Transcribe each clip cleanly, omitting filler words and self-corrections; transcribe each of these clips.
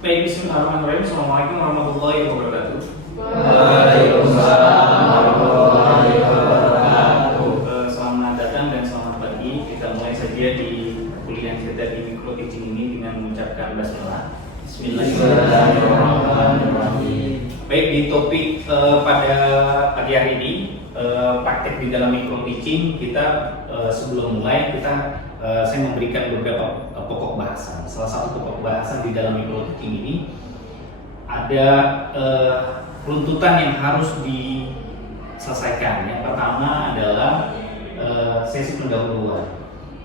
Baik, bismillahirrahmanirrahim. Assalamualaikum warahmatullahi wabarakatuh. Waalaikumsalam warahmatullahi wabarakatuh. Selamat datang dan selamat pagi. Kita mulai saja di kuliah kita di Mikro Teaching ini dengan mengucapkan basmalah. Bismillahirrahmanirrahim. Baik, di topik pada pagi hari ini praktek di dalam Mikro Teaching kita sebelum mulai saya memberikan beberapa pokok bahasan. Salah satu pokok bahasan di dalam Mikro Teaching ini ada runtutan yang harus diselesaikan. Yang pertama adalah sesi pendahuluan,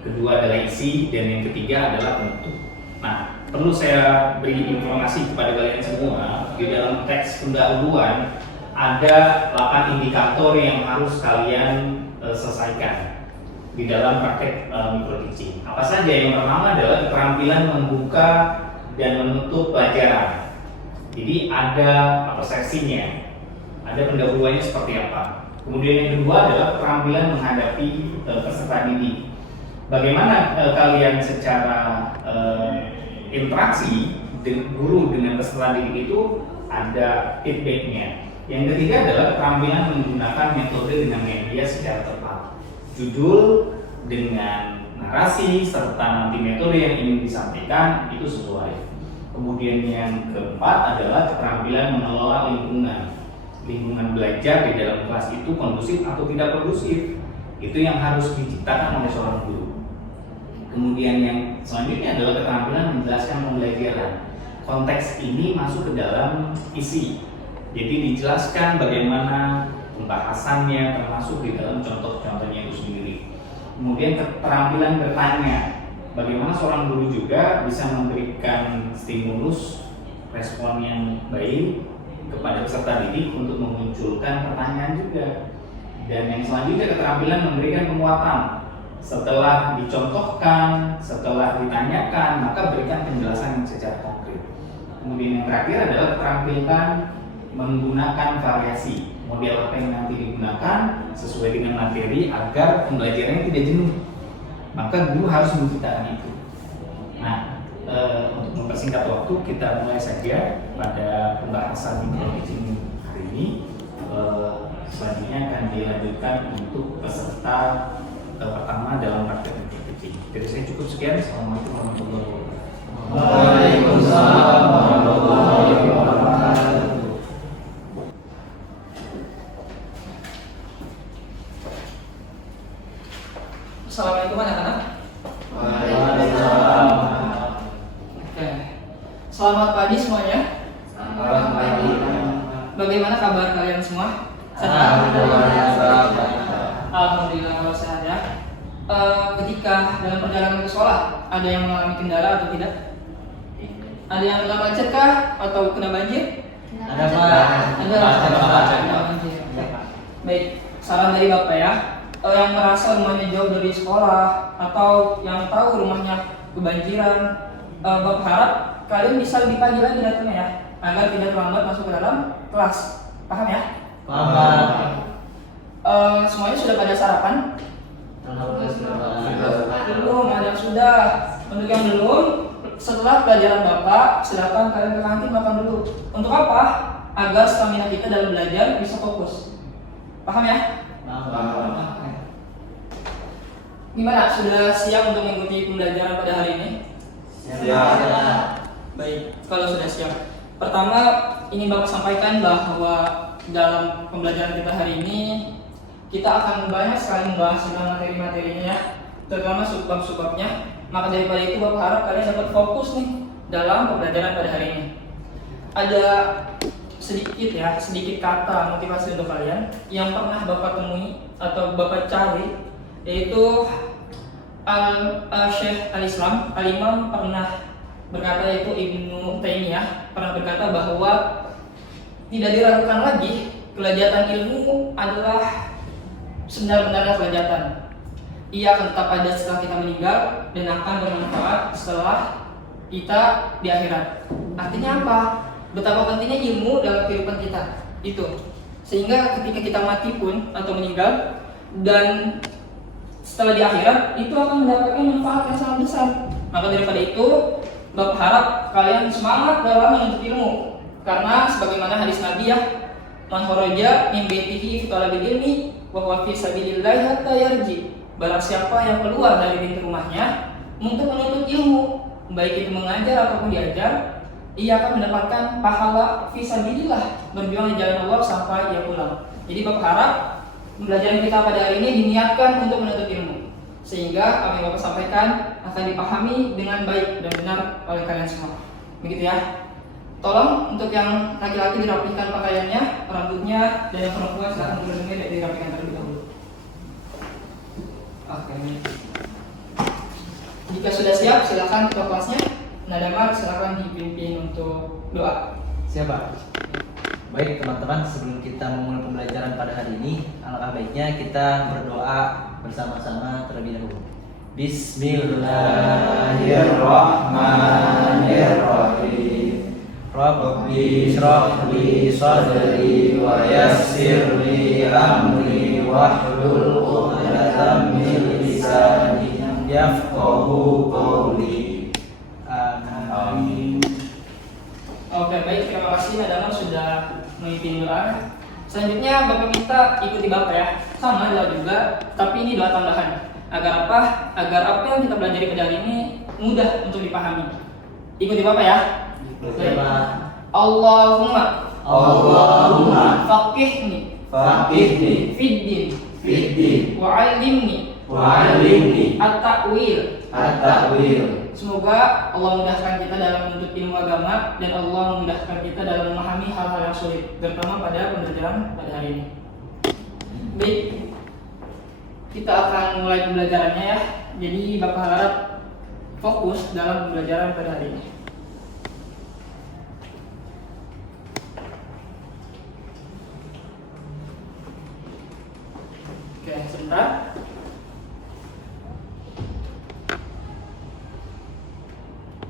kedua adalah isi, dan yang ketiga adalah penutup. Nah, perlu saya beri informasi kepada kalian semua, di dalam teks pendahuluan ada 8 indikator yang harus kalian selesaikan di dalam praktek Mikro Teaching. Apa saja? Yang pertama adalah keterampilan membuka dan menutup pelajaran. Jadi ada sesinya, ada pendahuluannya seperti apa. Kemudian yang kedua adalah keterampilan menghadapi peserta didik. Bagaimana kalian secara interaksi guru dengan peserta didik itu ada feedbacknya. Yang ketiga adalah keterampilan menggunakan metode dengan media secara tepat. Judul dengan narasi serta nanti metode yang ingin disampaikan itu sesuai. Kemudian yang keempat adalah keterampilan mengelola lingkungan belajar di dalam kelas itu kondusif atau tidak kondusif. Itu yang harus diciptakan oleh seorang guru. Kemudian yang selanjutnya adalah keterampilan menjelaskan pembelajaran. Konteks ini masuk ke dalam isi. Jadi dijelaskan bagaimana pembahasannya termasuk di dalam contoh-contohnya itu sendiri. Kemudian keterampilan bertanya. Bagaimana seorang guru juga bisa memberikan stimulus respon yang baik kepada peserta didik untuk memunculkan pertanyaan juga. Dan yang selanjutnya keterampilan memberikan penguatan. Setelah dicontohkan, setelah ditanyakan, maka berikan penjelasan yang secara konkret. Kemudian yang terakhir adalah keterampilan menggunakan variasi. Model apa yang nanti digunakan sesuai dengan materi agar pembelajarannya tidak jenuh. Maka guru harus menciptakan itu. Nah, untuk mempersingkat waktu, kita mulai saja pada pembahasan Mikro Teaching hari ini. Selanjutnya akan dilanjutkan untuk peserta pertama dalam praktek Mikro Teaching. Dari saya cukup sekian. Assalamualaikum warahmatullahi wabarakatuh. Waalaikumsalam warahmatullahi wabarakatuh. Assalamualaikum anak-anak. Waalaikumsalam. Oke. Selamat pagi semuanya. Selamat pagi. Bagaimana kabar kalian semua? Alhamdulillah kalau sehat ya. Ketika dalam perjalanan ke sekolah, ada yang mengalami kendala atau tidak? Ada yang kena macet kah atau kena banjir? Ada Pak. Ada banjir. Baik, saran dari Bapak ya. Yang merasa rumahnya jauh dari sekolah atau yang tahu rumahnya kebanjiran, Bapak harap kalian bisa lebih pagi lagi datangnya ya, agar tidak terlambat masuk ke dalam kelas. Paham ya? Paham. Semuanya sudah pada sarapan? Belum, ada yang sudah. Untuk yang belum, setelah pelajaran Bapak, silakan kalian ke kantin makan dulu. Untuk apa? Agar stamina kita dalam belajar bisa fokus. Paham ya? Paham. Gimana? Sudah siap untuk mengikuti pembelajaran pada hari ini? Siap. Baik, kalau sudah siap. Pertama, ingin Bapak sampaikan bahwa dalam pembelajaran kita hari ini kita akan banyak sekali membahas tentang materi-materinya ya, terutama subbab-subbabnya. Maka daripada itu Bapak harap kalian dapat fokus nih dalam pembelajaran pada hari ini. Ada sedikit kata motivasi untuk kalian yang pernah Bapak temui atau Bapak cari, yaitu Syekh Al-Islam Al-Imam pernah berkata, yaitu Ibnu Taimiyah pernah berkata bahwa tidak diragukan lagi kelezatan ilmu adalah sebenar-benarnya kelezatan. Ia akan tetap ada setelah kita meninggal dan akan bermanfaat setelah kita di akhirat. Artinya apa? Betapa pentingnya ilmu dalam kehidupan kita itu. Sehingga ketika kita mati pun atau meninggal dan setelah di akhirat itu akan mendapatkan manfaat yang sangat besar. Maka daripada itu Bapak harap kalian semangat dalam menuntut ilmu. Karena sebagaimana hadis Nabi ya, man kharaja min baitihi fi talabil ilmi wa huwa fi sabilillah hatta yarji. Barang siapa yang keluar dari pintu rumahnya untuk menuntut ilmu, baik itu mengajar ataupun diajar, ia akan mendapatkan pahala fi sabilillah, berjuang di jalan Allah sampai ia pulang. Jadi Bapak harap pembelajaran kita pada hari ini diniatkan untuk menuntut ilmu, sehingga apa yang Bapak sampaikan akan dipahami dengan baik dan benar oleh kalian semua. Begitu ya. Tolong untuk yang laki-laki dirapikan pakaiannya, rambutnya, dan yang perempuan silakan berdengar dirapikan terlebih dahulu. Oke. Jika sudah siap, silakan ketua kelasnya. Nadamar silakan dipimpin untuk doa. Siapa? Baik teman-teman, sebelum kita memulai pembelajaran pada hari ini, alangkah baiknya kita berdoa bersama-sama terlebih dahulu. Bismillahirrahmanirrahim. Rabbi shrah li sadri wa yassir li amri wahlul 'uqdatam min lisani yafqahu qawli. Amin. Oke, baik, terima kasih Nadamar sudah memimpin doa. Selanjutnya Bapak minta ikuti Bapak ya. Sama doa juga, tapi ini doa tambahan. Agar apa? Agar apa yang kita pelajari pada hari ini mudah untuk dipahami. Ikuti Bapak ya. Baik. Allahumma faqihni fiddin wa 'allimni at-ta'wil. Semoga Allah mudahkan kita dalam menuntut ilmu agama dan Allah memudahkan kita dalam memahami hal-hal yang sulit, terutama pada pembelajaran pada hari ini. Baik, kita akan mulai pembelajarannya ya. Jadi Bapak harap fokus dalam pembelajaran pada hari ini. Oke, sebentar.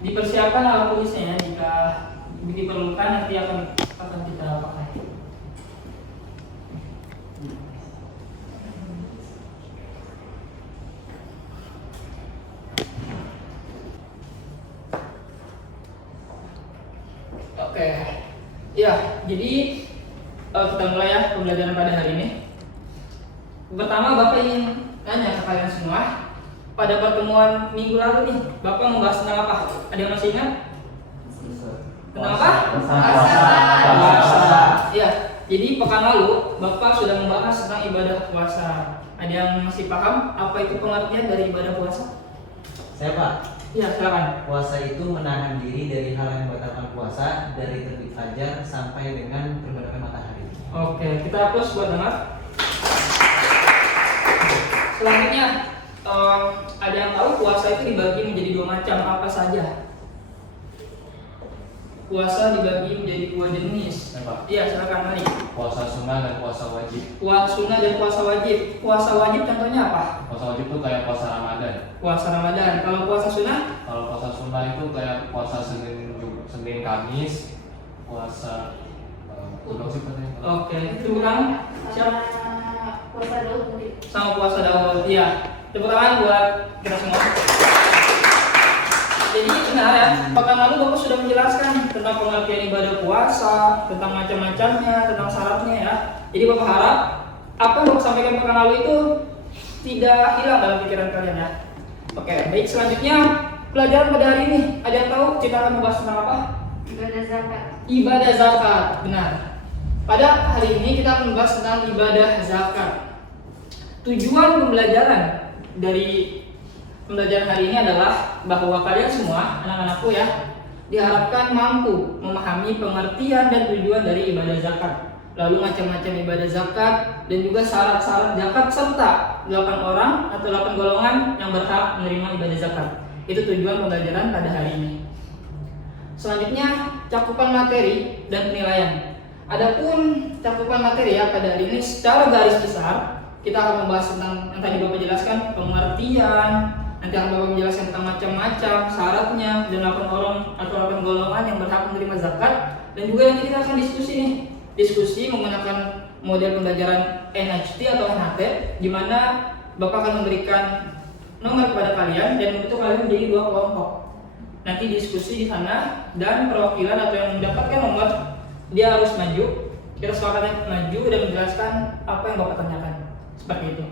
Dipersiapkan alat tulisnya ya, jika diperlukan nanti akan kita pakai. Oke, ya, jadi kita mulai ya pembelajaran pada hari ini. Pertama, Bapak ingin tanya ke kalian semua. Pada pertemuan minggu lalu nih, Bapak membahas tentang apa? Ada yang masih ingat? Tentang apa? Puasa. Ya, jadi pekan lalu Bapak sudah membahas tentang ibadah puasa. Ada yang masih paham apa itu pengertian dari ibadah puasa? Saya Pak. Ya, silakan. Puasa itu menahan diri dari hal yang membatalkan puasa dari terbit fajar sampai dengan terbenamnya matahari. Oke, kita hapus buat dengar. Selanjutnya, ada yang tahu puasa itu dibagi menjadi dua macam, apa saja? Puasa dibagi menjadi dua jenis. Iya, silakan mari. Puasa sunnah dan puasa wajib. Puasa sunnah dan puasa wajib. Puasa wajib contohnya apa? Puasa wajib itu kayak puasa Ramadan. Puasa Ramadan. Kalau puasa sunnah? Kalau puasa sunnah itu kayak puasa Senin Kamis, puasa udah sih katanya. Oke, itu ulang. Siap. Puasa Daud mungkin. Sama puasa Daud. Iya. Tepuk tangan buat kita semua. Jadi benar ya, pekan lalu Bapak sudah menjelaskan tentang pengertian ibadah puasa, tentang macam-macamnya, tentang syaratnya ya. Jadi Bapak harap apa yang Bapak sampaikan pekan lalu itu tidak hilang dalam pikiran kalian ya. Oke, baik, selanjutnya pelajaran pada hari ini. Ada yang tahu kita akan membahas tentang apa? Ibadah zakat. Ibadah zakat, benar. Pada hari ini kita akan membahas tentang ibadah zakat. Tujuan pembelajaran dari pembelajaran hari ini adalah bahwa kalian semua, anak-anakku ya, diharapkan mampu memahami pengertian dan tujuan dari ibadah zakat, lalu macam-macam ibadah zakat dan juga syarat-syarat zakat serta 8 orang atau 8 golongan yang berhak menerima ibadah zakat. Itu tujuan pembelajaran pada hari ini. Selanjutnya, cakupan materi dan penilaian. Adapun cakupan materi ya pada hari ini secara garis besar kita akan membahas tentang yang tadi Bapak jelaskan, pengertian. Nanti akan Bapak menjelaskan tentang macam-macam syaratnya dan 8 orang atau 8 golongan yang berhak menerima zakat. Dan juga nanti kita akan diskusi nih, diskusi menggunakan model pembelajaran NHT atau NHT, di mana Bapak akan memberikan nomor kepada kalian dan membentuk kalian menjadi 2 kelompok. nanti diskusi di sana dan perwakilan atau yang mendapatkan nomor dia harus maju. Kita sepakatnya maju dan menjelaskan apa yang Bapak tanyakan. Seperti itu.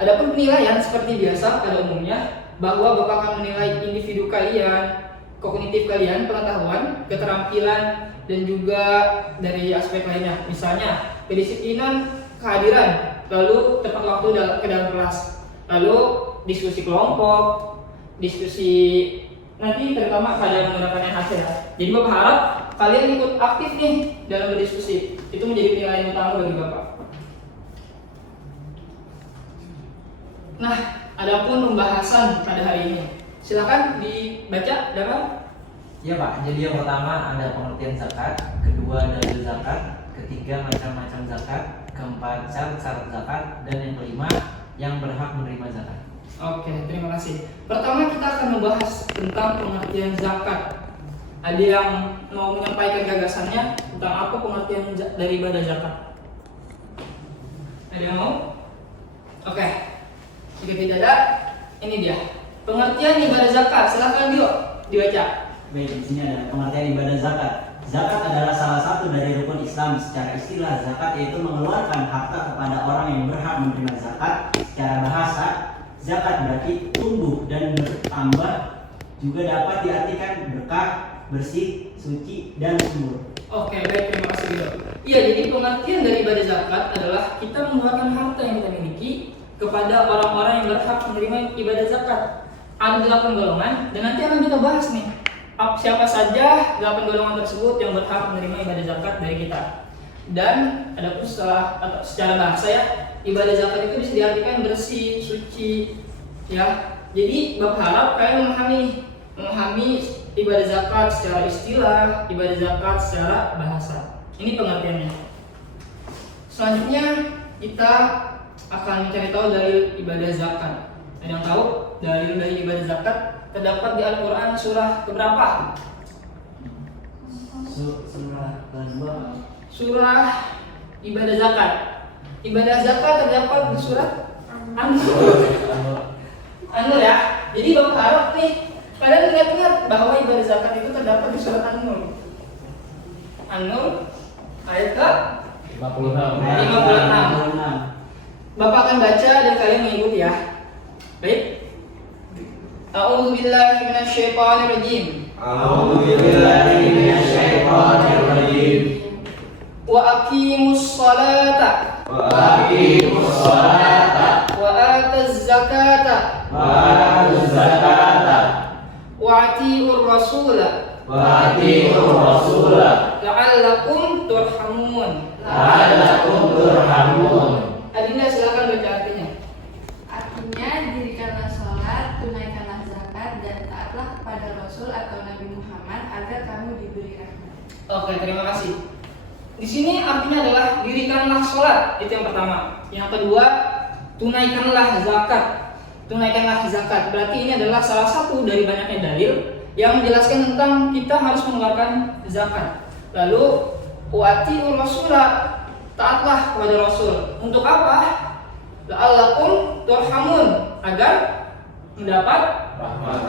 Adapun penilaian seperti biasa pada umumnya bahwa Bapak akan menilai individu kalian, kognitif kalian, pengetahuan, keterampilan, dan juga dari aspek lainnya. Misalnya kedisiplinan, kehadiran, lalu tepat waktu ke dalam kelas, lalu diskusi kelompok, diskusi nanti terutama pada menggunakan NHC ya. Jadi Bapak harap kalian ikut aktif nih dalam berdiskusi. Itu menjadi penilaian utama bagi Bapak. Nah, adapun pembahasan pada hari ini, silakan dibaca dalam. Ya Pak, jadi yang pertama ada pengertian zakat, kedua dalil zakat, ketiga macam-macam zakat, keempat syarat-syarat zakat, dan yang kelima yang berhak menerima zakat. Oke, terima kasih. Pertama kita akan membahas tentang pengertian zakat. Ada yang mau menyampaikan gagasannya tentang apa pengertian dari ibadah zakat? Ada yang mau? Oke. Jika tidak ada, ini dia. Pengertian ibadah zakat. Silakan dibaca. Baik, di sini ada pengertian ibadah zakat. Zakat adalah salah satu dari rukun Islam. Secara istilah, zakat yaitu mengeluarkan harta kepada orang yang berhak menerima zakat. Secara bahasa, zakat berarti tumbuh dan bertambah, juga dapat diartikan berkah, bersih, suci, dan subur. Oke, baik, terima kasih Bido. Iya, jadi pengertian dari ibadah zakat adalah kita mengeluarkan harta yang kita miliki kepada orang-orang yang berhak menerima ibadah zakat. Ada 8 golongan dan nanti akan kita bahas nih siapa saja 8 golongan tersebut yang berhak menerima ibadah zakat dari kita. Dan ada pun secara bahasa ya, ibadah zakat itu bisa diartikan bersih, suci, ya. Jadi Bapak harap kalian memahami ibadah zakat secara istilah, ibadah zakat secara bahasa. Ini pengertiannya. Selanjutnya kita akan mencari tahu dalil ibadah zakat. Ada yang tahu dalil dari ibadah zakat terdapat di Al-Quran surah keberapa? Surah kedua. Surah ibadah zakat. Ibadah zakat terdapat di surat An-Nur. An-Nur ya. Jadi Bapak harap nih kalian ingat-ingat bahwa ibadah zakat itu terdapat di surat An-Nur. An-Nur ayat ke 56. 56. Bapak akan baca dan kalian mengikuti ya. Baik. A'udzu billahi minasyaitonir rajim. A'udzu billahi minasyaitonir rajim. Wa aqimus salata Wa aqimus salata wa ataz zakata wa atuz zakata wa atiur rasula wa atiur rasula la'allakum turhamun. la'allakum turhamun. Adinda silakan baca artinya. Artinya, dirikanlah sholat, tunaikanlah zakat, dan taatlah kepada Rasul atau Nabi Muhammad agar kamu diberi rahmat. Oke, terima kasih. Di sini artinya adalah dirikanlah sholat, itu yang pertama. Yang kedua, tunaikanlah zakat. Tunaikanlah zakat. Berarti ini adalah salah satu dari banyaknya dalil yang menjelaskan tentang kita harus mengeluarkan zakat. Lalu, wa'atiur rasulah, taatlah kepada Rasul. Untuk apa? La'allakum turhamun, agar mendapat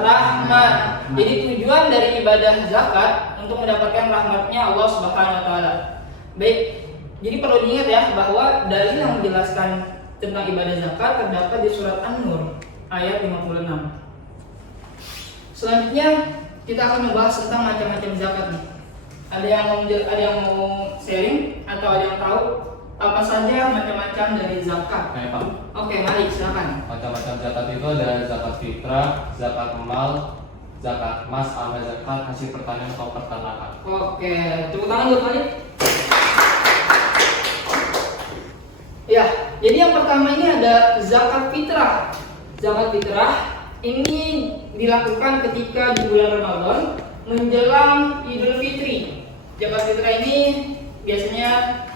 rahmat. Jadi tujuan dari ibadah zakat untuk mendapatkan rahmatnya Allah Subhanahu wa taala. Baik. Jadi perlu diingat ya bahwa dalil yang menjelaskan tentang ibadah zakat terdapat di surat An-Nur ayat 56. Selanjutnya kita akan membahas tentang macam-macam zakat nih. Ada yang mau sharing atau ada yang tahu apa saja macam-macam dari zakat? Oke Pak. Oke, mari silakan. Macam-macam zakat itu ada zakat fitrah, zakat mal, zakat emas, sama zakat hasil pertanian atau peternakan. Oke, tepuk tangan buat Khalid. Ya, jadi yang pertama ini ada zakat fitrah. Zakat fitrah ini dilakukan ketika di bulan Ramadan menjelang Idul Fitri. Zakat fitrah ini biasanya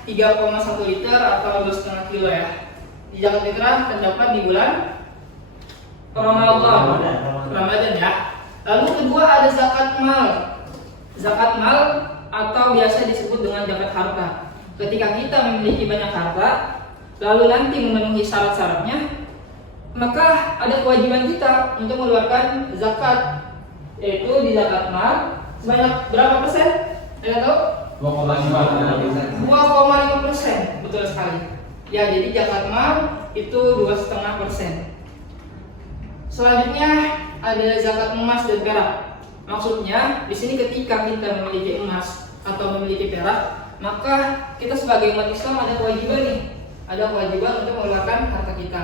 3,1 liter atau 2,5 kilo ya. Di zakat fitrah terdapat di bulan Ramadan ya. Lalu kedua ada zakat mal. Zakat mal atau biasa disebut dengan zakat harta. Ketika kita memiliki banyak harta, lalu nanti memenuhi syarat-syaratnya, maka ada kewajiban kita untuk mengeluarkan zakat yaitu di zakat mal sebanyak berapa persen? Ada tahu? 2,5%. 2,5%, betul sekali. Ya, jadi zakat mal itu 2,5%. Selanjutnya ada zakat emas dan perak. Maksudnya di sini ketika kita memiliki emas atau memiliki perak, maka kita sebagai umat Islam ada kewajiban nih, ada kewajiban untuk mengeluarkan harta kita.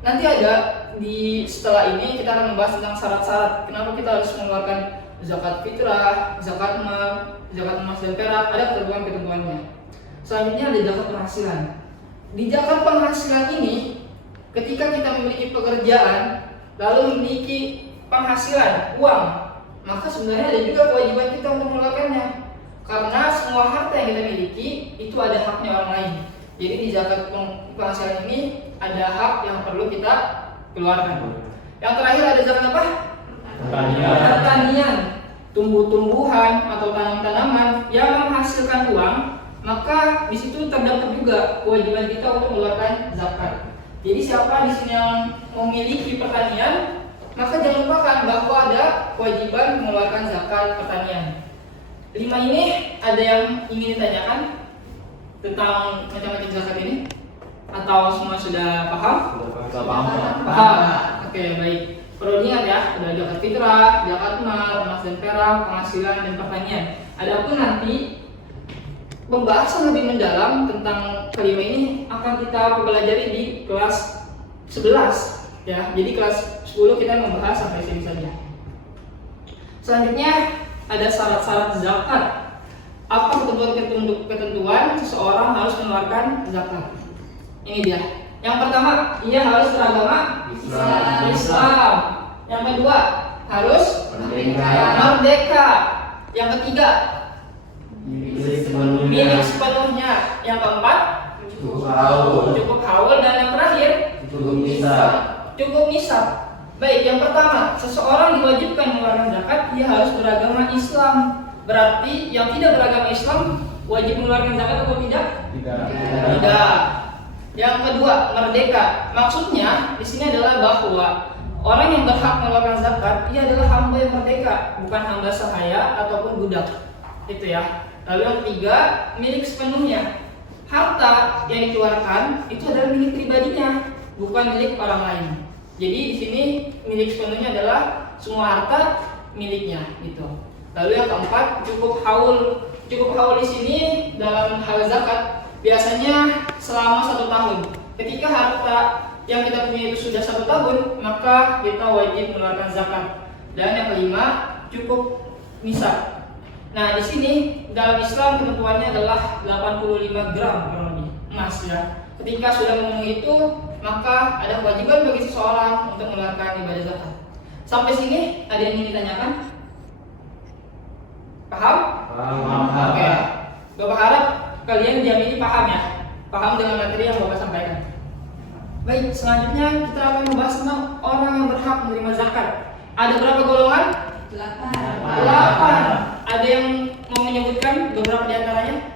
Nanti ada di setelah ini kita akan membahas tentang syarat-syarat kenapa kita harus mengeluarkan zakat fitrah, zakat mal, zakat emas dan perak, ada ketentuan-ketentuannya. Selanjutnya ada zakat penghasilan. Di zakat penghasilan ini, ketika kita memiliki pekerjaan lalu memiliki penghasilan uang, maka sebenarnya ada juga kewajiban kita untuk mengeluarkannya. Karena semua harta yang kita miliki itu ada haknya orang lain. Jadi di zakat penghasilan ini ada hak yang perlu kita keluarkan. Yang terakhir ada zakat apa? Pertanian, tumbuh-tumbuhan atau tanam-tanaman yang menghasilkan uang, maka di situ terdapat juga kewajiban kita untuk mengeluarkan zakat. Jadi siapa di sini yang memiliki pertanian, maka jangan lupakan bahwa ada kewajiban mengeluarkan zakat pertanian. 5 ini ada yang ingin ditanyakan tentang macam-macam zakat ini? Atau semua sudah paham? Sudah paham. Paham. Oke, baik. Perlu diingat ya, ada zakat fitrah, zakat mal, emas dan perak, penghasilan dan pertanian. Adapun nanti pembahasan lebih mendalam tentang kelima ini akan kita pelajari di kelas 11 ya. Jadi kelas 10 kita membahas sampai sini saja. Selanjutnya ada syarat-syarat zakat. Apa ketentuan seseorang harus mengeluarkan zakat? Ini dia. Yang pertama, ia harus beragama Islam. Yang kedua, harus merdeka. Yang ketiga, milik sepenuhnya. Yang keempat, cukup haul. Dan yang terakhir, cukup nisab. Baik, yang pertama, seseorang diwajibkan mengeluarkan zakat, dia harus beragama Islam. Berarti yang tidak beragama Islam wajib mengeluarkan zakat atau tidak? Tidak. Yang kedua, merdeka. Maksudnya di sini adalah bahwa orang yang berhak mengeluarkan zakat, ia adalah hamba yang merdeka, bukan hamba sahaya ataupun budak. Itu ya. Lalu yang ketiga, milik sepenuhnya. Harta yang dikeluarkan itu adalah milik pribadinya, bukan milik orang lain. Jadi di sini milik sepenuhnya adalah semua harta miliknya, gitu. Lalu yang keempat, cukup haul. Cukup haul di sini dalam hal zakat biasanya selama 1 tahun. Ketika harta yang kita punya itu sudah 1 tahun, maka kita wajib mengeluarkan zakat. Dan yang kelima, cukup nisab. Nah, di sini dalam Islam ketentuannya adalah 85 gram kurang lebih emas ya. Ketika sudah memenuhi itu, maka ada kewajiban bagi seseorang untuk mengeluarkan ibadah zakat. Sampai sini ada yang ingin ditanyakan? Paham? Oke. Bapak harap kalian diamini paham ya. Paham dengan materi yang Bapak sampaikan. Baik, selanjutnya kita akan membahas tentang orang yang berhak menerima zakat. Ada berapa golongan? 8. Ada yang mau menyebutkan beberapa di antaranya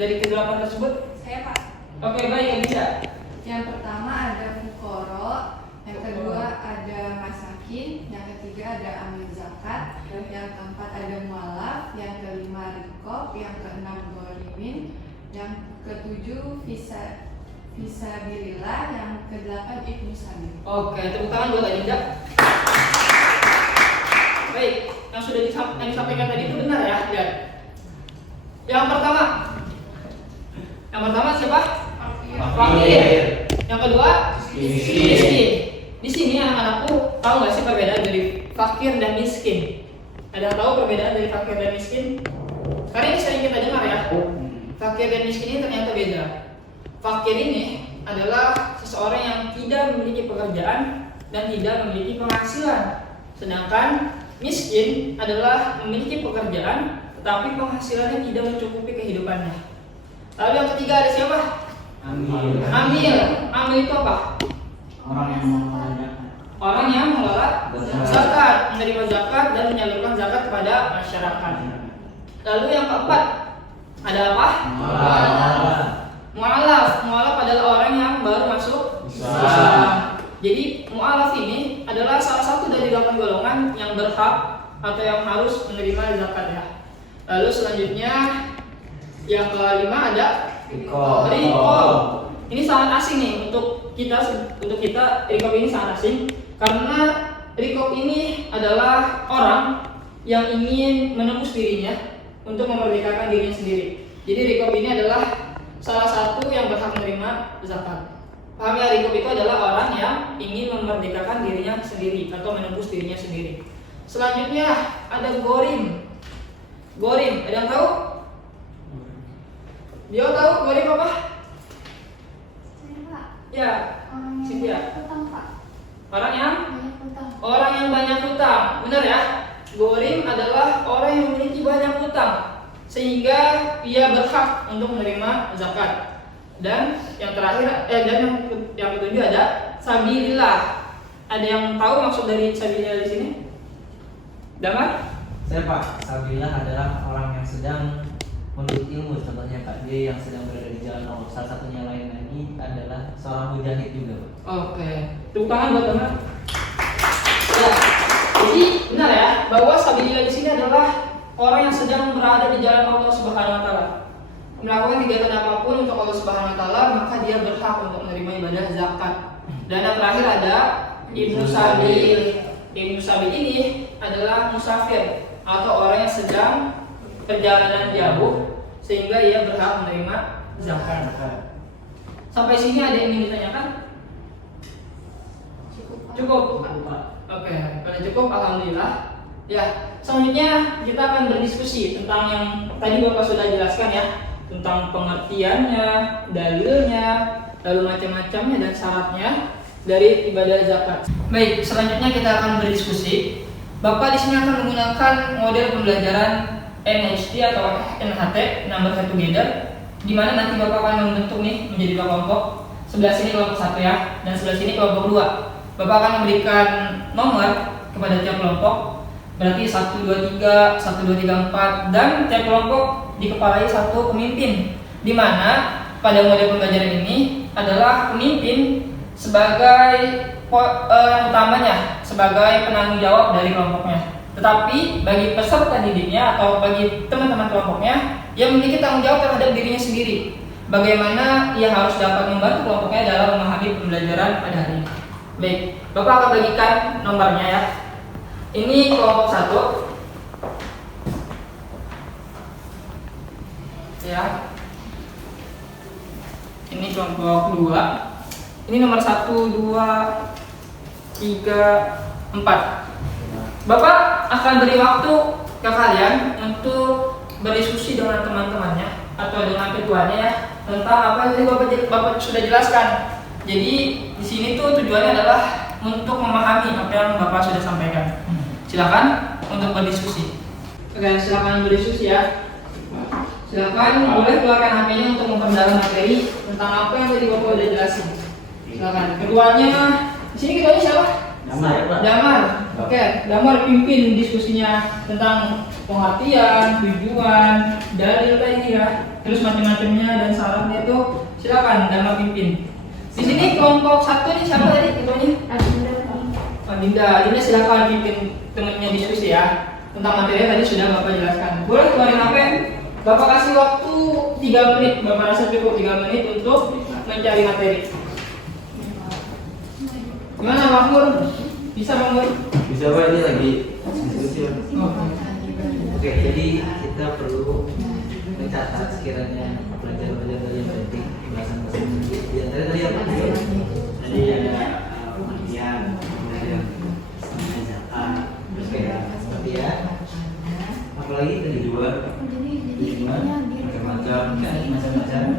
dari ke-8 tersebut? Saya Pak. Oke, baik, bisa. Yang pertama ada fukoro, yang kedua ada masakin, yang ketiga ada amil zakat, yang keempat ada mualaf, yang kelima rikob, yang keenam golimin, yang ketujuh fisabilillah, yang kedelapan ibnu sabil. Oke, tepuk tangan buat Adinda. Baik, yang sudah disampaikan tadi itu benar ya, lihat. Yang pertama siapa? Fakir. Yang kedua, miskin. Di sini anak-anakku tahu nggak sih perbedaan dari fakir dan miskin? Ada yang tahu perbedaan dari fakir dan miskin? Sekarang ini sering kita dengar ya. Fakir dan miskin ini ternyata beda. Fakir ini adalah seseorang yang tidak memiliki pekerjaan dan tidak memiliki penghasilan. Sedangkan miskin adalah memiliki pekerjaan tetapi penghasilannya tidak mencukupi kehidupannya. Lalu yang ketiga ada siapa? Amil itu apa? Orang yang mengelola zakat, menerima zakat dan menyalurkan zakat kepada masyarakat. Lalu yang keempat ada apa? Mu'alaf. Mu'alaf adalah orang yang baru masuk Islam. Jadi mu'alaf ini adalah salah satu dari 8 golongan yang berhak atau yang harus menerima zakat ya. Lalu selanjutnya yang kelima ada Rikob. rikob. Ini sangat asing nih untuk kita rikob ini sangat asing karena rikob ini adalah orang yang ingin menembus dirinya untuk memerdekakan dirinya sendiri. Jadi rikob ini adalah salah satu yang berhak menerima zakat. Paham ya, rikob itu adalah orang yang ingin memerdekakan dirinya sendiri atau menembus dirinya sendiri. Selanjutnya ada gorim. Gorim, ada yang tahu? Dia tahu gorim apa? Saya Pak, Ya, Cynthia. utang Pak, Orang yang banyak utang. banyak hutang. Benar ya? Gorim adalah orang yang memiliki banyak hutang sehingga ia berhak untuk menerima zakat. Dan yang terakhir yang ketujuh ada sabilillah. Ada yang tahu maksud dari sabilillah di sini? Damar? Saya Pak, sabilillah adalah orang yang sedang menuntut ilmu, contohnya Pak, dia yang sedang berada di jalan Allah. Salah satunya lain lagi adalah seorang mujahid juga Pak. Oke. Tepuk tangan buat Damar. Ya. Jadi benar ya bahwa sabilillah di sini adalah orang yang sedang berada di jalan Allah Subhanahu wa taala. Melakukan kegiatan apapun untuk Allah Subhanahu wa taala, maka dia berhak untuk menerima ibadah zakat. Dan yang terakhir ada Ibnu Sabil. Ibnu Sabil ini adalah musafir atau orang yang sedang perjalanan jauh sehingga ia berhak menerima zakat. Sampai sini ada yang ingin ditanyakan? Cukup. Oke, kalau cukup alhamdulillah. Ya, selanjutnya kita akan berdiskusi tentang yang tadi Bapak sudah jelaskan ya, tentang pengertiannya, dalilnya, lalu macam-macamnya dan syaratnya dari ibadah zakat. Baik, selanjutnya kita akan berdiskusi. Bapak di sini akan menggunakan model pembelajaran NHT atau NHT, Number Head Together, di mana nanti Bapak akan membentuk nih menjadi dua kelompok. Sebelah sini kelompok 1 ya, dan sebelah sini kelompok 2. Bapak akan memberikan nomor kepada tiap kelompok. Berarti 1, 2, 3, 1, 2, 3, 4, dan tiap kelompok dikepalai satu pemimpin, di mana pada model pembelajaran ini adalah pemimpin sebagai yang utamanya sebagai penanggung jawab dari kelompoknya. Tetapi bagi peserta didiknya atau bagi teman-teman kelompoknya yang memiliki tanggung jawab terhadap dirinya sendiri, bagaimana ia harus dapat membantu kelompoknya dalam memahami pembelajaran pada hari ini. Baik, Bapak akan bagikan nomornya ya. Ini kelompok 1 ya. Ini kelompok 2. Ini nomor 1, 2, 3, 4. Bapak akan beri waktu ke kalian untuk berdiskusi dengan teman-temannya atau dengan ketuanya ya, tentang apa yang tadi Bapak sudah jelaskan. Jadi di sini tuh tujuannya adalah untuk memahami apa yang Bapak sudah sampaikan. Silakan untuk berdiskusi. Oke, silakan berdiskusi ya. Silakan boleh keluarkan HP-nya untuk memperdalam materi tentang apa yang tadi Bapak sudah jelasin. Silakan. Keduanya, di sini keduanya siapa? Damar. Oke, Damar pimpin diskusinya tentang pengertian, tujuan, dalil tadi ya, terus macam-macamnya dan syaratnya itu. Silakan Damar pimpin. Di sini kelompok 1 nih siapa tadi ketuanya? Dinda, silakan pimpin temannya diskusi ya tentang materi yang tadi sudah Bapak jelaskan. Boleh keluarin HP. Bapak kasih waktu 3 menit. Bapak rasa cukup 3 menit untuk mencari materi. Gimana Mahmur? Bisa Mahmur? Bisa Pak, ini lagi diskusi. Oke, jadi kita perlu mencatat sekiranya pelajaran-pelajaran yang penting, bahasan-bahasan di antara tadi apa? Tadi ada pengertian, kemudian zakat, terus kayak seperti ya. Apalagi tadi dua macam-macam.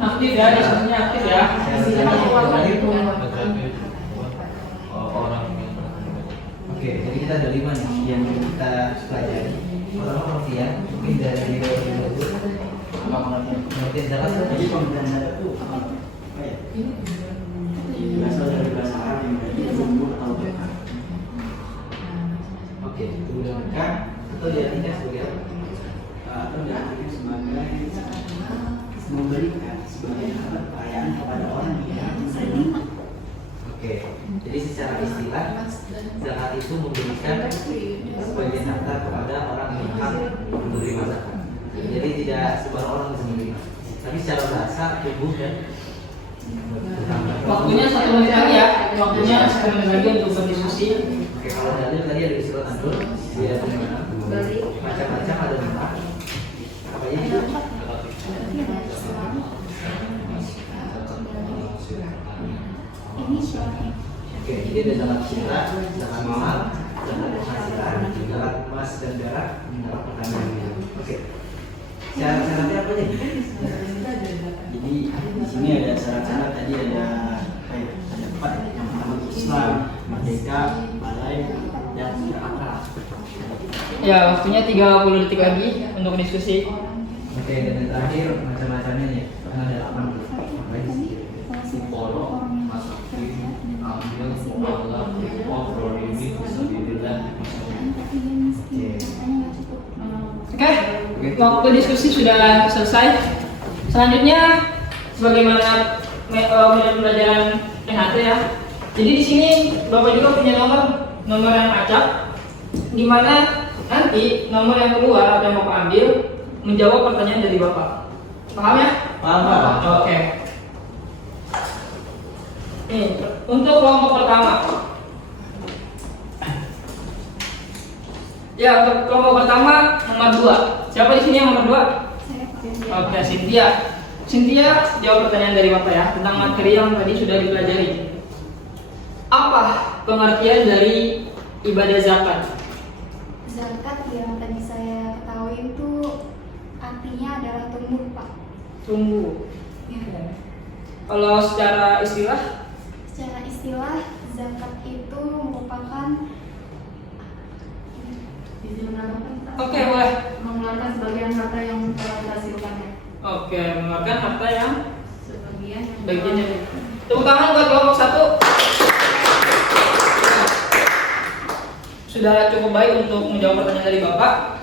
Aktif ya, diskusinya aktif ya. Orang yang Oke, jadi kita ada 5 nih yang kita pelajari. Pertama pengertian, mungkin dari dulu apa pengertian zakat? Jadi pengertian zakat itu apa ya? Berasal dari bahasa Arab yang berarti umur atau zakat. Oke, kemudian zakat itu diartikan sebagai apa? Atau diartikan sebagai memberikan sebagai harta kekayaan kepada orang yang menerima. Oke, jadi secara istilah zakat itu memberikan sebagian harta kepada orang yang berhak menerima zakat. Jadi tidak sembarang orang bisa menerima. Tapi secara bahasa tubuh dan Waktunya 1 menit lagi ya. Waktunya 1 menit lagi untuk berdiskusi. Oke, kalau dalil tadi ada di surat An-Nur, dia ada mana? Macam-macam ada 5. Apa ya itu? Oke, jadi ada zakat fitrah, zakat mal, zakat penghasilan, zakat emas dan perak, zakat pertanian. Oke. Syarat-syaratnya apa nih? Jadi di sini ada syarat-syarat tadi ada apa ya? Ada 4. Yang pertama Islam, merdeka, balai, dan berakal. Ya, waktunya 30 detik lagi untuk diskusi. Oke, dan yang terakhir macam-macamnya ya. Karena ada 8 Polo, masakin, ambil, mualaf, rikop, rorimi, fisabilillah, Oke, waktu diskusi sudah selesai. Selanjutnya, sebagaimana metode pembelajaran NHT ya. Jadi di sini Bapak juga punya nomor yang acak, di mana nanti nomor yang keluar atau yang Bapak ambil menjawab pertanyaan dari Bapak. Paham ya? Paham, Pak. Oke. Nih, untuk kelompok pertama. Ya, untuk kelompok pertama nomor 2. Siapa di sini yang nomor 2? Oke, Cynthia. Cynthia jawab pertanyaan dari Bapak ya tentang materi yang tadi sudah dipelajari. Apa pengertian dari ibadah zakat? Zakat yang tadi saya ketahui itu artinya adalah tumbuh, Pak. Tumbuh. Ya. Kalau secara istilah? Secara istilah, zakat itu merupakan Oke, boleh. mengeluarkan sebagian harta yang telah dihasilkannya. Oke, mengeluarkan harta yang Sebagian yang bagiannya. Tepuk tangan buat kelompok 1. Sudah cukup baik untuk menjawab pertanyaan dari Bapak.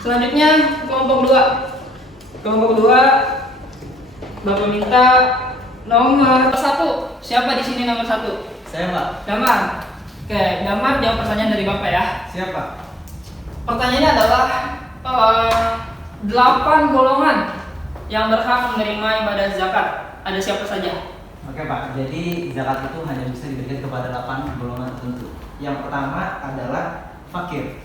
Selanjutnya kelompok 2. Kelompok 2 Bapak minta nomor 1. Siapa di sini nomor 1? Saya, Pak. Damar. Oke, Damar jawab pertanyaan dari Bapak ya. Siapa? Pertanyaannya adalah 8 golongan yang berhak menerima ibadah zakat. Ada siapa saja? Oke Pak, jadi zakat itu hanya bisa diberikan kepada 8 golongan tertentu. Yang pertama adalah fakir,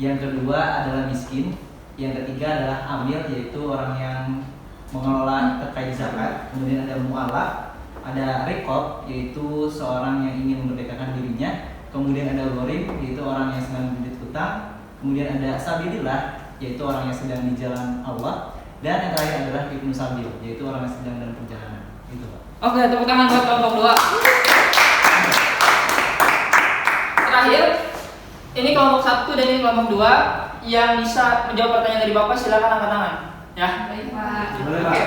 yang kedua adalah miskin, yang ketiga adalah amil, yaitu orang yang mengelola terkait zakat. Kemudian ada mu'alaf, ada rikob, yaitu seorang yang ingin memerdekakan dirinya. Kemudian ada ghorim, yaitu orang yang sedang menjadi hutang. Kemudian ada sabilillah, yaitu orang yang sedang di jalan Allah. Dan yang terakhir adalah ibnu sabil, yaitu orang yang sedang dalam perjalanan. Gitu Pak. Oke, tepuk tangan buat kelompok 2. Terakhir, ini kelompok 1 dan ini kelompok 2 yang bisa menjawab pertanyaan dari Bapak, silakan angkat tangan. Ya. Baik, Pak. Boleh Pak. Oke.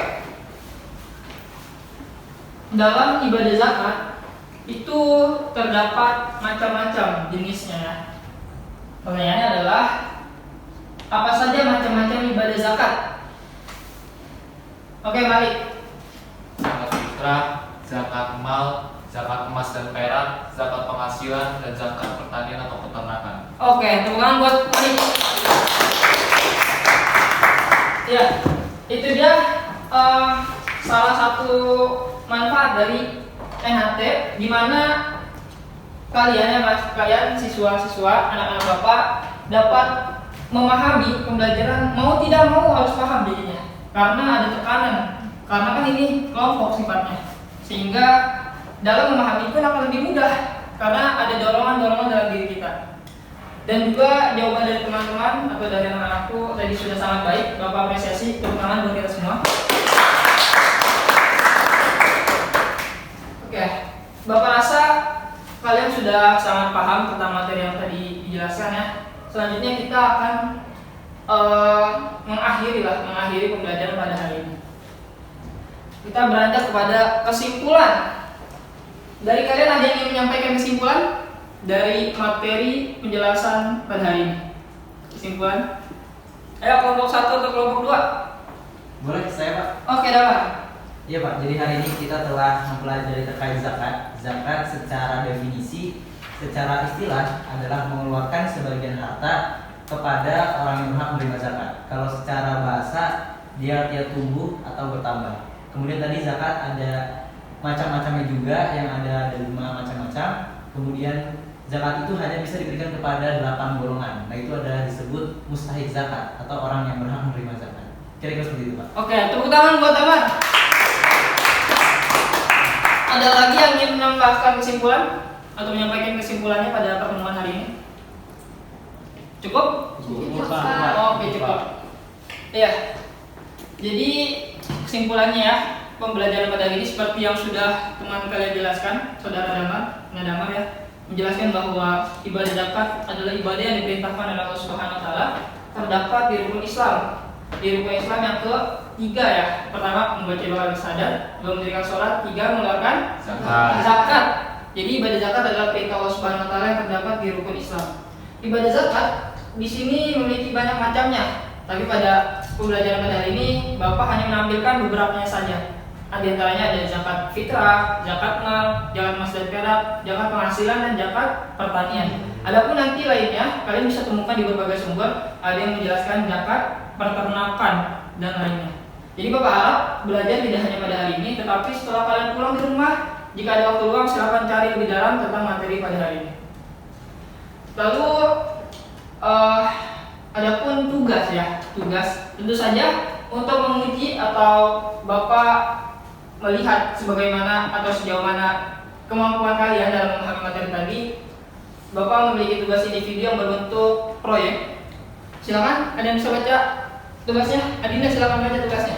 Dalam ibadah zakat itu terdapat macam-macam jenisnya ya. Pertanyaannya adalah apa saja macam-macam ibadah zakat? Oke, Malik. zakat fitrah, zakat mal, zakat emas dan perak, zakat penghasilan, dan zakat pertanian atau peternakan. Oke, tepuk tangan buat Malik. Ya, itu dia salah satu manfaat dari NHT, di mana kalian siswa-siswa, anak-anak Bapak dapat memahami pembelajaran, mau tidak mau harus paham jadinya, karena ada tekanan, karena kan ini kelompok sifatnya, sehingga dalam memahami itu akan lebih mudah karena ada dorongan-dorongan dalam diri kita. Dan juga jawaban dari teman-teman atau dari anak-anakku tadi sudah sangat baik, Bapak apresiasi, tepuk tangan buat kita semua. Oke, Bapak rasa kalian sudah sangat paham tentang materi yang tadi dijelaskan ya. Selanjutnya kita akan mengakhiri pembelajaran pada hari ini. Kita beranjak kepada kesimpulan. Dari kalian ada yang ingin menyampaikan kesimpulan dari materi penjelasan pada hari ini? Kesimpulan? Ayo kelompok 1 atau kelompok 2? Boleh saya Pak? Oke, Damar. Iya Pak, jadi hari ini kita telah mempelajari terkait zakat. Zakat secara definisi, secara istilah adalah mengeluarkan sebagian harta kepada orang yang berhak menerima zakat. Kalau secara bahasa dia tumbuh atau bertambah. Kemudian tadi zakat ada macam-macamnya juga, yang ada 5 macam-macam. Kemudian zakat itu hanya bisa diberikan kepada 8 golongan. Nah, itu adalah disebut mustahik zakat atau orang yang berhak menerima zakat. Kira-kira seperti itu, Pak. Oke, tepuk tangan buat teman. Ada lagi yang ingin menambahkan kesimpulan atau menyampaikan kesimpulannya pada pertemuan hari ini? Cukup? Cukup, Pak. Pak. Oke, cukup. Iya. Jadi kesimpulannya ya, pembelajaran pada hari ini seperti yang sudah teman kalian jelaskan, saudara Damar ya, menjelaskan bahwa ibadah zakat adalah ibadah yang diperintahkan oleh Allah Subhanahu wa taala, terdapat di rukun Islam. Di rukun Islam yang ketiga ya. Pertama, membaca doa syahadat, kedua mendirikan sholat, tiga mengeluarkan zakat. Jadi ibadah zakat adalah perintah Allah Subhanahu wa taala yang terdapat di rukun Islam. Ibadah zakat di sini memiliki banyak macamnya. Tapi pada pembelajaran pada hari ini, Bapak hanya menampilkan beberapanya saja. Di antaranya ada zakat fitrah, zakat mal, zakat emas dan perak, zakat penghasilan, dan zakat pertanian. Adapun nanti lainnya, kalian bisa temukan di berbagai sumber. Ada yang menjelaskan zakat peternakan dan lainnya. Jadi Bapak harap belajar tidak hanya pada hari ini, tetapi setelah kalian pulang di rumah, jika ada waktu luang, silakan cari lebih dalam tentang materi pada hari ini. Lalu adapun tugas ya, tugas tentu saja untuk menguji atau Bapak melihat sebagaimana atau sejauh mana kemampuan kalian dalam memahami materi tadi. Bapak memiliki tugas individu yang berbentuk proyek. Silakan, ada yang bisa baca tugasnya? Adinda, silakan baca tugasnya.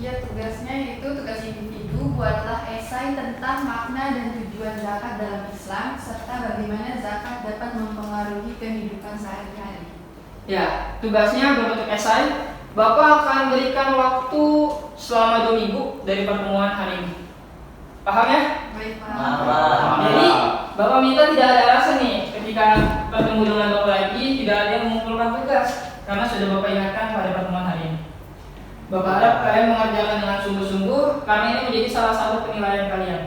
Ya, tugasnya yaitu tugas individu, buatlah esai tentang makna dan tujuan zakat dalam Islam serta bagaimana zakat dapat mempengaruhi kehidupan sehari-hari. Ya, tugasnya berbentuk esai. Bapak akan berikan waktu selama 2 minggu dari pertemuan hari ini. Paham ya? Baik, Pak. Jadi Bapak minta tidak ada alasan nih ketika bertemu dengan Bapak lagi tidak ada yang mengumpulkan tugas, karena sudah Bapak ingatkan pada pertemuan hari ini. Bapak harap kalian mengerjakan dengan sungguh-sungguh, karena ini menjadi salah satu penilaian kalian.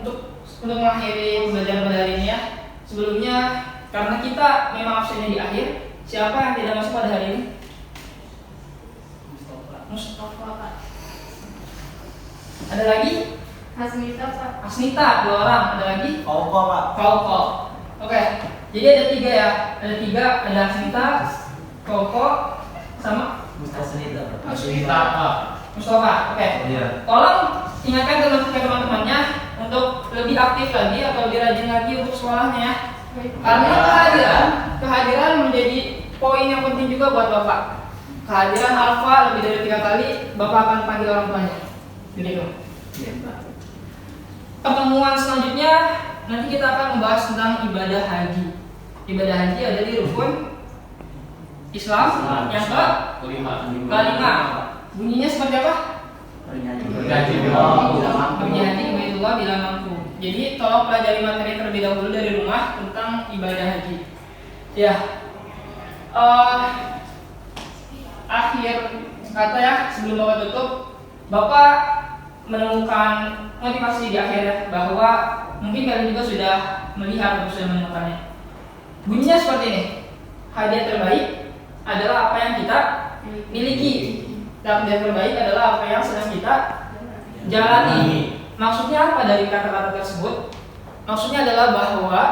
Untuk mengakhiri pembelajaran pada hari ini ya, sebelumnya karena kita memang absennya di akhir, siapa yang tidak masuk pada hari ini? Mustafa, Pak. Ada lagi? Asmita, Pak. Asnita, 2 orang. Ada lagi? Koko, Pak. Koko. Oke. Jadi ada 3 ya. Ada 3. Ada Asnita, Koko, sama Asnita, Pak. Mustafa. Oke. Iya. Tolong ingatkan teman-temannya untuk lebih aktif lagi atau lebih rajin lagi untuk sekolahnya ya. Karena kehadiran menjadi poin yang penting juga buat Bapak. Kehadiran alfa lebih dari 3 kali, Bapak akan panggil orang tuanya. Begitu. Pertemuan selanjutnya nanti kita akan membahas tentang ibadah haji. Ibadah haji ada di rukun Islam yang kelima. Bunyinya seperti apa? Bunyi haji kebaitullah bila mampu. Jadi tolong pelajari materi terlebih dahulu dari rumah tentang ibadah haji. Ya. Akhir kata ya, sebelum Bapak tutup, Bapak menemukan motivasi di akhir ya, bahwa mungkin kalian juga sudah melihat atau sudah menemukannya. Bunyinya seperti ini. Hadiah terbaik adalah apa yang kita miliki. Dan hadiah terbaik adalah apa yang sedang kita jalani. Maksudnya apa dari kata-kata tersebut? Maksudnya adalah bahwa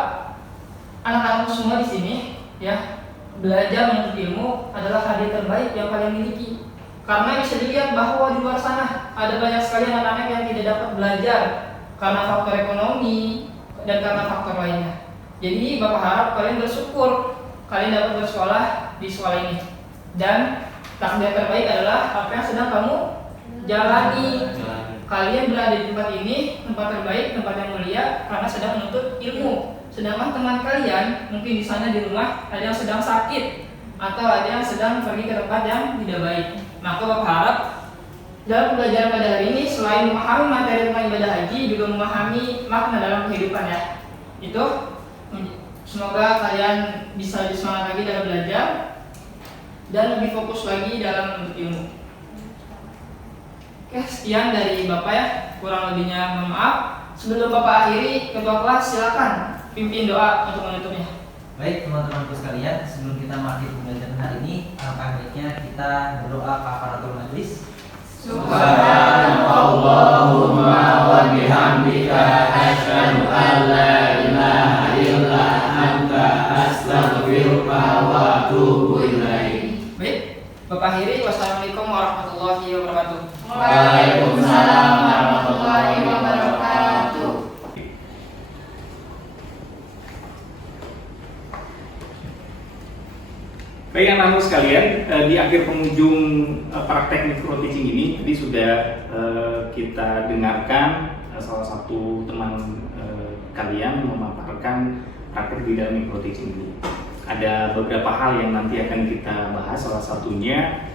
anak-anak semua di sini ya, belajar menuntut ilmu adalah hadiah terbaik yang kalian miliki. Karena bisa dilihat bahwa di luar sana ada banyak sekali anak-anak yang tidak dapat belajar karena faktor ekonomi dan karena faktor lainnya. Jadi Bapak harap kalian bersyukur kalian dapat bersekolah di sekolah ini. Dan takdir terbaik adalah apa yang sedang kamu jalani. Kalian berada di tempat ini, tempat terbaik, tempat yang mulia karena sedang menuntut ilmu. Sedangkan teman kalian mungkin di sana di rumah ada yang sedang sakit atau ada yang sedang pergi ke tempat yang tidak baik. Maka Bapak harap dalam pembelajaran pada hari ini selain memahami materi tentang ibadah haji juga memahami makna dalam kehidupan ya. Itu semoga kalian bisa lebih semangat lagi dalam belajar dan lebih fokus lagi dalam menuntut ilmu. Oke, sekian dari Bapak ya. Kurang lebihnya mohon maaf. Sebelum Bapak akhiri, ketua kelas silakan pimpin doa untuk menutupnya. Baik teman-temanku sekalian, sebelum kita mengakhiri pembelajaran hari ini, alangkah baiknya kita berdoa kafaratul majlis. Subhanallahumma wa bihamdika asyhadu an la ilaha illa anta astaghfiruka wa atubu ilaik. Baik, Bapak akhiri. Wassalamualaikum warahmatullahi wabarakatuh. Waalaikumsalam warahmatullahi wabarakatuh. Baik anak-anak sekalian, di akhir penghujung praktek micro teaching ini tadi sudah kita dengarkan salah satu teman kalian memaparkan praktek di dalam micro teaching ini. Ada beberapa hal yang nanti akan kita bahas, salah satunya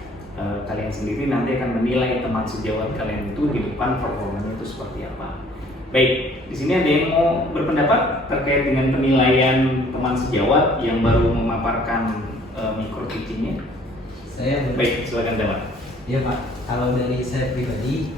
kalian sendiri nanti akan menilai teman sejawat kalian itu di depan performanya itu seperti apa. Baik, di sini ada yang mau berpendapat terkait dengan penilaian teman sejawat yang baru memaparkan micro teachingnya? Saya Baik, silakan teman. Ya Pak, kalau dari saya pribadi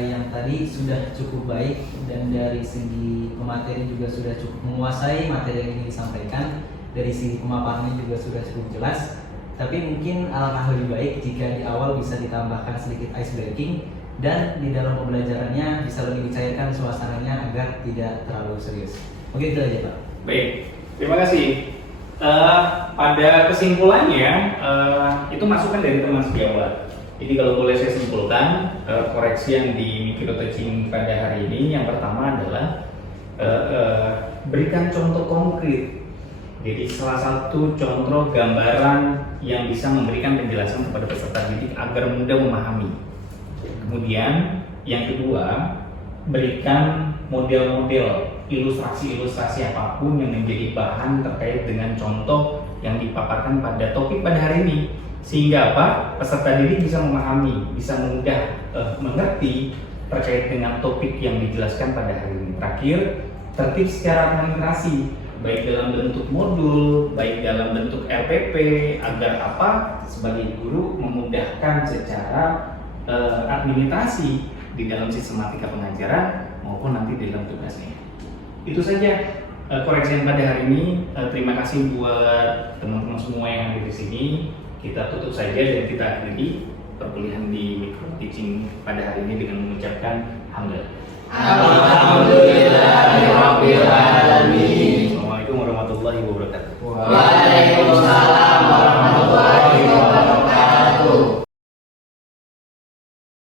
yang tadi sudah cukup baik dan dari segi pemateri juga sudah cukup menguasai materi yang ingin disampaikan, dari segi pemaparannya juga sudah cukup jelas. Tapi mungkin alangkah lebih baik jika di awal bisa ditambahkan sedikit ice breaking dan di dalam pembelajarannya bisa lebih dicairkan suasananya agar tidak terlalu serius. Mungkin itu aja Pak. Baik, terima kasih. Pada kesimpulannya itu masukan dari teman sejawat. Jadi kalau boleh saya simpulkan koreksi yang di micro teaching pada hari ini, yang pertama adalah berikan contoh konkret. Jadi salah satu contoh gambaran yang bisa memberikan penjelasan kepada peserta didik agar mudah memahami. Kemudian yang kedua, berikan model-model ilustrasi-ilustrasi apapun yang menjadi bahan terkait dengan contoh yang dipaparkan pada topik pada hari ini, sehingga apa? Peserta didik bisa memahami, bisa mudah mengerti terkait dengan topik yang dijelaskan pada hari ini. Terakhir, tertib secara administrasi, baik dalam bentuk modul, baik dalam bentuk RPP, agar apa? Sebagai guru memudahkan secara administrasi di dalam sistematika pengajaran maupun nanti di dalam tugasnya. Itu saja koreksi yang pada hari ini. Terima kasih buat teman-teman semua yang hadir di sini. Kita tutup saja dan kita akhiri perkuliahan di micro teaching pada hari ini dengan mengucapkan hamdalillah.